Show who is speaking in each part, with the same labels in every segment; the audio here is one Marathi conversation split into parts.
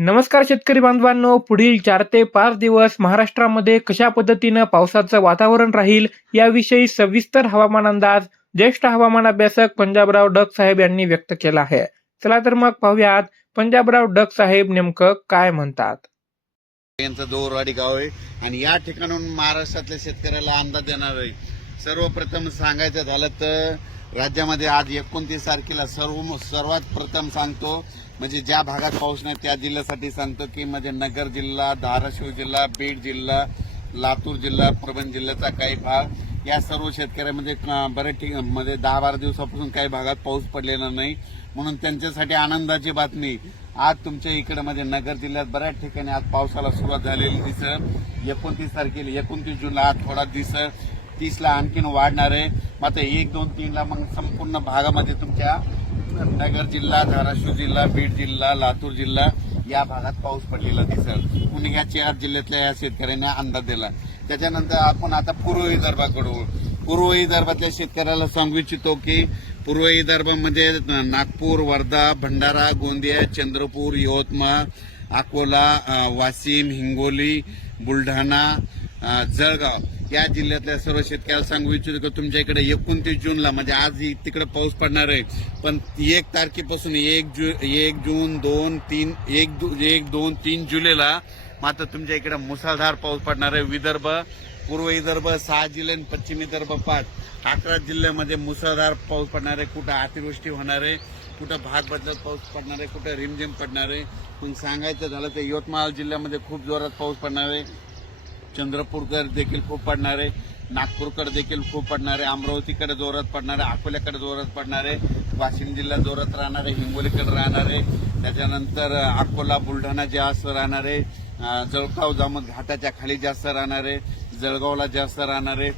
Speaker 1: नमस्कार शेतकरी बांधवांनो पुढील चार ते पाच दिवस महाराष्ट्रामध्ये कशा पद्धतीनं पावसाचं वातावरण राहील याविषयी सविस्तर हवामान अंदाज ज्येष्ठ हवामान अभ्यासक पंजाबराव डग साहेब यांनी व्यक्त केला आहे. चला तर मग पाहूयात पंजाबराव डग साहेब नेमकं काय म्हणतात.
Speaker 2: यांचं दोरवाडी गाव आहे आणि या ठिकाणून महाराष्ट्रातल्या शेतकऱ्याला अंदाज देणार आहे. सर्वप्रथम सांगायचं झालं तर राज्यामध्ये आज एकोणतीस तारखेला सर्व सर्वात प्रथम सांगतो म्हणजे ज्या भागात पाऊस नाही त्या जिल्ह्यासाठी सांगतो की म्हणजे नगर जिल्हा धाराशिव जिल्हा बीड जिल्हा लातूर जिल्हा परभणी जिल्ह्याचा काही भाग. या सर्व शेतकऱ्यामध्ये बऱ्याच ठिकमध्ये दहा बारा दिवसापासून काही भागात पाऊस पडलेला नाही. म्हणून त्यांच्यासाठी आनंदाची बातमी आज तुमच्या इकडे म्हणजे नगर जिल्ह्यात बऱ्याच ठिकाणी आज पावसाला सुरुवात झालेली दिसत. एकोणतीस तारखेला एकोणतीस जूनला आज थोडा दिसत. तीसला आणखीन वाढणार आहे. मात्र एक दोन तीनला मग संपूर्ण भागामध्ये तुमच्या नगर जिल्हा धाराशिव जिल्हा बीड जिल्हा लातूर जिल्हा या भागात पाऊस पडलेला दिसेल. म्हणून या चार जिल्ह्यातल्या या शेतकऱ्यांना अंदाज दिला. त्याच्यानंतर आपण आता पूर्व विदर्भाकडे पूर्व विदर्भातल्या शेतकऱ्याला सांगू इच्छितो की पूर्व विदर्भामध्ये म्हणजे नागपूर वर्धा भंडारा गोंदिया चंद्रपूर यवतमाळ अकोला वाशिम हिंगोली बुलढाणा जळगाव या जिल्ह्यातल्या सर्व शेतकऱ्याला सांगू इच्छितो की तुमच्या इकडे एकोणतीस जूनला म्हणजे आज तिकडे पाऊस पडणार आहे. पण एक तारखेपासून एक जू एक जून दोन तीन एक दु- एक दोन तीन जुलैला मात्र तुमच्या इकडे मुसळधार पाऊस पडणार आहे. विदर्भ पूर्व विदर्भ सहा जिल्हे आणि पश्चिम विदर्भ पाच. अकरा जिल्ह्यामध्ये मुसळधार पाऊस पडणार आहे. कुठं अतिवृष्टी होणार आहे कुठं भाग बदलत पाऊस पडणार आहे कुठं रिमझिम पडणार आहे. पण सांगायचं झालं तर यवतमाळ जिल्ह्यामध्ये खूप जोरात पाऊस पडणार आहे. चंद्रपूरकर देखील खूप पडणार आहे नागपूरकडे देखील खूप पडणार आहे अमरावतीकडे जोरात पडणार आहे अकोल्याकडे जोरात पडणार आहे वाशिम जिल्हा जोरात राहणार आहे हिंगोलीकडे राहणार आहे त्याच्यानंतर अकोला बुलढाणा जास्त राहणार आहे जळगाव जामत घाटाच्या खाली जास्त राहणार आहे जळगावला जास्त राहणार आहे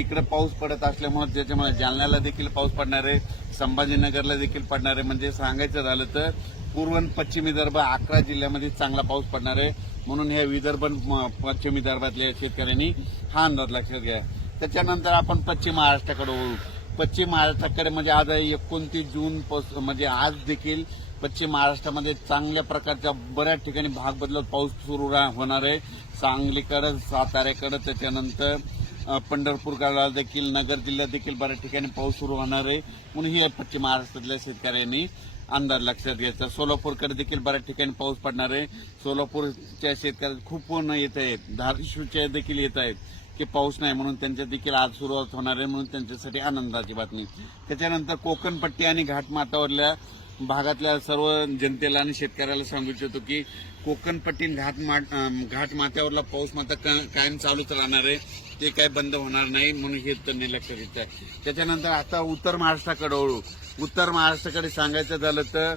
Speaker 2: तिकडे पाऊस पडत असल्यामुळे त्याच्यामुळे जालन्याला देखील पाऊस पडणार आहे संभाजीनगरला देखील पडणार आहे. म्हणजे सांगायचं झालं तर पूर्व पश्चिम विदर्भ अकरा जिल्ह्यामध्ये चांगला पाऊस पडणार आहे. म्हणून ह्या विदर्भ म- पश्चिम विदर्भातल्या शेतकऱ्यांनी हा अंदाज लक्षात घ्या. त्याच्यानंतर आपण पश्चिम महाराष्ट्राकडे वळू. पश्चिम महाराष्ट्राकडे म्हणजे आज आहे एकोणतीस जून म्हणजे आज देखील पश्चिम महाराष्ट्रामध्ये चांगल्या प्रकारच्या बऱ्याच ठिकाणी भाग बदलत पाऊस सुरू रा- होणार आहे. सांगलीकडं साताऱ्याकडं त्याच्यानंतर पंढरपूर गावाला देखील नगर जिल्ह्यात देखील बऱ्याच ठिकाणी पाऊस सुरू होणार आहे. म्हणून ही पश्चिम महाराष्ट्रातल्या शेतकऱ्यांनी अंदाज लक्षात घ्यायचा. सोलापूरकडे देखील बऱ्याच ठिकाणी पाऊस पडणार आहे. सोलापूरच्या शेतकऱ्या खूप पूर्ण येत आहेत. धाराशिवच्या देखील येत आहेत की पाऊस नाही म्हणून त्यांच्या देखील आज सुरुवात होणार आहे म्हणून त्यांच्यासाठी आनंदाची बातमी. त्याच्यानंतर कोकणपट्टी आणि घाटमाथावरल्या भागातल्या सर्व जनतेला आणि शेतकऱ्याला सांगू इच्छितो की कोकणपट्टी घाट मा- घाट माथ्यावरला पाऊस मात्र कायम चालूच राहणार आहे. ते काय बंद होणार नाही म्हणून हे त्यांनी लक्षात घेतलं आहे. त्याच्यानंतर आता उत्तर महाराष्ट्राकडे वळू. उत्तर महाराष्ट्राकडे सांगायचं झालं तर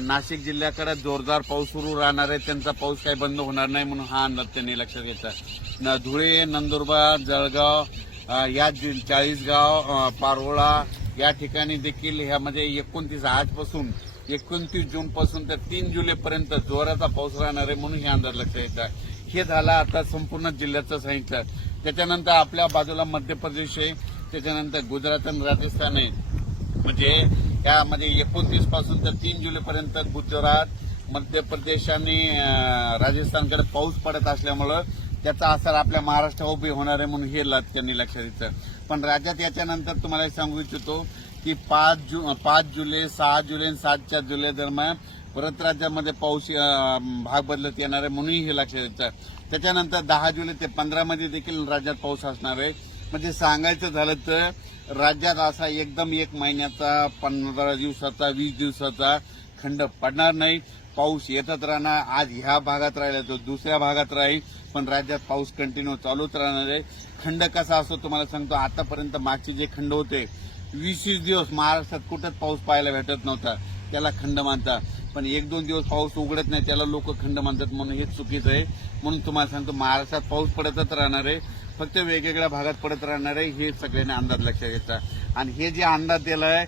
Speaker 2: नाशिक जिल्ह्याकडे जोरदार पाऊस सुरू राहणार आहे. त्यांचा पाऊस काही बंद होणार नाही म्हणून हा अंदाज त्यांनी लक्षात घेतला न- धुळे नंदुरबार जळगाव या चाळीसगाव पारोळा या ठिकाणी देखील ह्यामध्ये म्हणजे एकोणतीस आजपासून एकोणतीस जून पासून तर तीन जुलैपर्यंत जोराचा पाऊस राहणार आहे म्हणून हे अंदाज लक्षात येतात हे झालं आता संपूर्ण जिल्ह्याचं सांगितलं. त्याच्यानंतर आपल्या बाजूला मध्य प्रदेश आहे त्याच्यानंतर गुजरात आणि राजस्थान आहे. म्हणजे यामध्ये म्हणजे एकोणतीसपासून तर तीन जुलैपर्यंत गुजरात मध्य प्रदेश आणि राजस्थानकडे पाऊस पडत असल्यामुळं त्याचा असर आपल्या महाराष्ट्र उभी होणार आहे म्हणून हे त्यांनी लक्षात घेतलं. पण राज्यात याच्यानंतर तुम्हाला सांगू इच्छितो की पाच जु पाच जुलै सहा जुलै आणि सातच्या जुलै दरम्यान परत राज्यामध्ये पाऊस भाग बदलत येणार आहे म्हणूनही हे लक्षात येतं. त्याच्यानंतर दहा जुलै ते पंधरामध्ये देखील राज्यात पाऊस असणार आहे. म्हणजे सांगायचं झालं तर राज्यात असा एकदम एक महिन्याचा पंधरा दिवसाचा वीस दिवसाचा खंड पडणार नाही. पाऊस येतच राहणार. आज ह्या भागात राहिला तो दुसऱ्या भागात राहील. पण राज्यात पाऊस कंटिन्यू चालूच राहणार आहे. खंड कसा असतो तुम्हाला सांगतो. आतापर्यंत मागचे जे खंड होते वीस वीस दिवस महाराष्ट्रात कुठंच पाऊस पाहायला भेटत नव्हता. त्याला खंड मानतात पण एक दोन दिवस पाऊस उघडत नाही त्याला लोक खंड मानतात म्हणून हे चुकीचं आहे. म्हणून तुम्हाला सांगतो महाराष्ट्रात पाऊस पडतच राहणार आहे. फक्त वेगवेगळ्या भागात पडत राहणार आहे. हे सगळ्यांनी अंदाज लक्षात घ्यायचा आणि हे जे अंदाज दिला आहे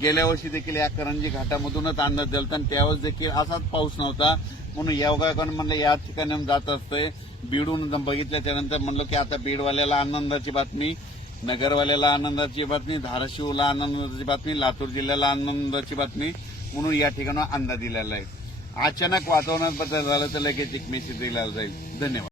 Speaker 2: गेल्या वर्षी देखील या करंजी घाटामधूनच आणण्यात दिला आणि त्यावेळेस देखील असाच पाऊस नव्हता. म्हणून योगायोगानं म्हणलं या ठिकाणी जात असतंय. बीडून बघितलं त्यानंतर म्हणलं की आता बीडवाल्याला आनंदाची बातमी नगरवाल्याला आनंदाची बातमी धाराशिवला आनंदाची बातमी लातूर जिल्ह्याला आनंदाची बातमी म्हणून या ठिकाणी अंदाज दिलेला आहे. अचानक वातावरणात बदल झालं तर लगेच एक मेसेज दिला जाईल. धन्यवाद.